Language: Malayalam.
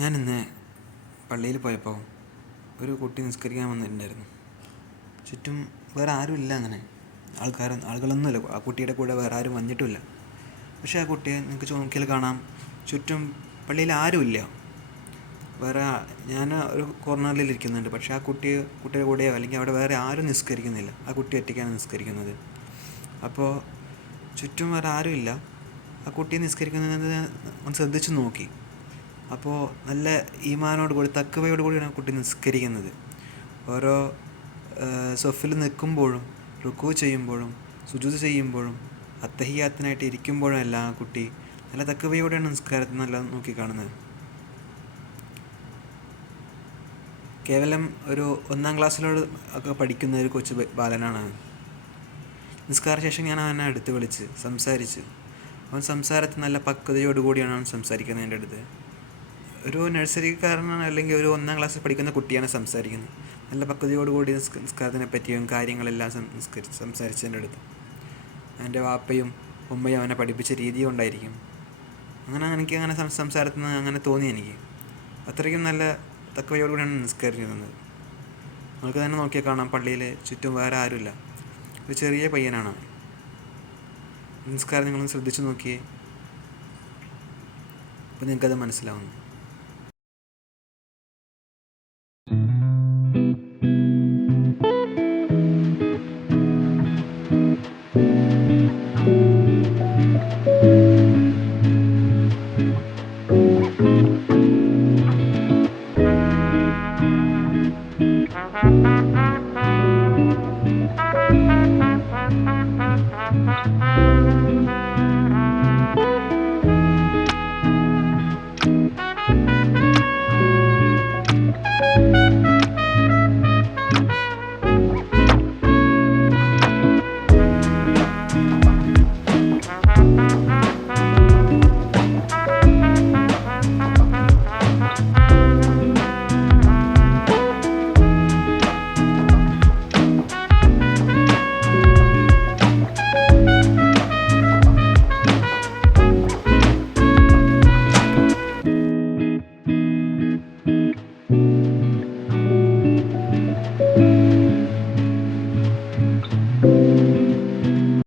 ഞാനിന്ന് പള്ളിയിൽ പോയപ്പോൾ ഒരു കുട്ടി നിസ്കരിക്കാൻ വന്നിട്ടുണ്ടായിരുന്നു. ചുറ്റും വേറെ ആരുമില്ല. അങ്ങനെ ആളുകളൊന്നുമില്ല. ആ കുട്ടിയുടെ കൂടെ വേറെ ആരും വന്നിട്ടുമില്ല. പക്ഷേ ആ കുട്ടിയെ നിങ്ങൾക്ക് നോക്കിയാൽ കാണാം, ചുറ്റും പള്ളിയിൽ ആരുമില്ല. ഞാൻ ഒരു കോർണറിൽ ഇരിക്കുന്നുണ്ട്. പക്ഷേ ആ കുട്ടിയുടെ കൂടെയോ അല്ലെങ്കിൽ അവിടെ വേറെ ആരും നിസ്കരിക്കുന്നില്ല. ആ കുട്ടി ഒറ്റയ്ക്കാണ് നിസ്കരിക്കുന്നത്. അപ്പോൾ ചുറ്റും വേറെ ആരുമില്ല. ആ കുട്ടി നിസ്കരിക്കുന്നത് ഒന്ന് ശ്രദ്ധിച്ച് നോക്കി. അപ്പോൾ നല്ല ഈമാനോട് കൂടി തഖ്വയോട് കൂടിയാണ് ആ കുട്ടി നിസ്കരിക്കുന്നത്. ഓരോ സ്വഫിൽ നിൽക്കുമ്പോഴും റുക്കൂ ചെയ്യുമ്പോഴും സുജൂദ് ചെയ്യുമ്പോഴും അത്തഹിയാത്തിനായിട്ട് ഇരിക്കുമ്പോഴും എല്ലാം ആ കുട്ടി നല്ല തഖ്വയോടെയാണ് നിസ്കാരത്തിൽ നല്ല നോക്കി കാണുന്നത്. കേവലം ഒരു 1-ാം ക്ലാസ്സിലോട് ഒക്കെ പഠിക്കുന്ന ഒരു കൊച്ചു ബാലനാണ്. നിസ്കാരശേഷം ഞാൻ അവനെ അടുത്ത് വിളിച്ച് സംസാരിച്ച്. അവൻ സംസാരത്തിൽ നല്ല പക്വതയോടുകൂടിയാണ് അവൻ സംസാരിക്കുന്നത്. എൻ്റെ അടുത്ത് ഒരു നഴ്സറിക്കാരനാണ്, അല്ലെങ്കിൽ ഒരു 1-ാം ക്ലാസ്സിൽ പഠിക്കുന്ന കുട്ടിയാണ് സംസാരിക്കുന്നത്. നല്ല പക്വതയോടുകൂടി നിസ്കാരത്തിനെ പറ്റിയും കാര്യങ്ങളെല്ലാം സംസാരിച്ചതിൻ്റെ അടുത്ത്. എൻ്റെ വാപ്പയും ഉമ്മയും അവനെ പഠിപ്പിച്ച രീതി കൊണ്ടായിരിക്കും എനിക്ക് സംസാരത്തിൽ നിന്ന് അങ്ങനെ തോന്നി. എനിക്ക് അത്രയ്ക്കും നല്ല തഖ്വയോടുകൂടിയാണ് നിസ്കരിക്കുന്നത്. നമുക്ക് തന്നെ നോക്കിയാൽ കാണാം, പള്ളിയിൽ ചുറ്റും വേറെ ആരുമില്ല. ഒരു ചെറിയ പയ്യനാണ്. നിസ്കാരം നിങ്ങളൊന്ന് ശ്രദ്ധിച്ച് നോക്കിയേ, അപ്പോൾ നിങ്ങൾക്കത് മനസ്സിലാവുന്നു.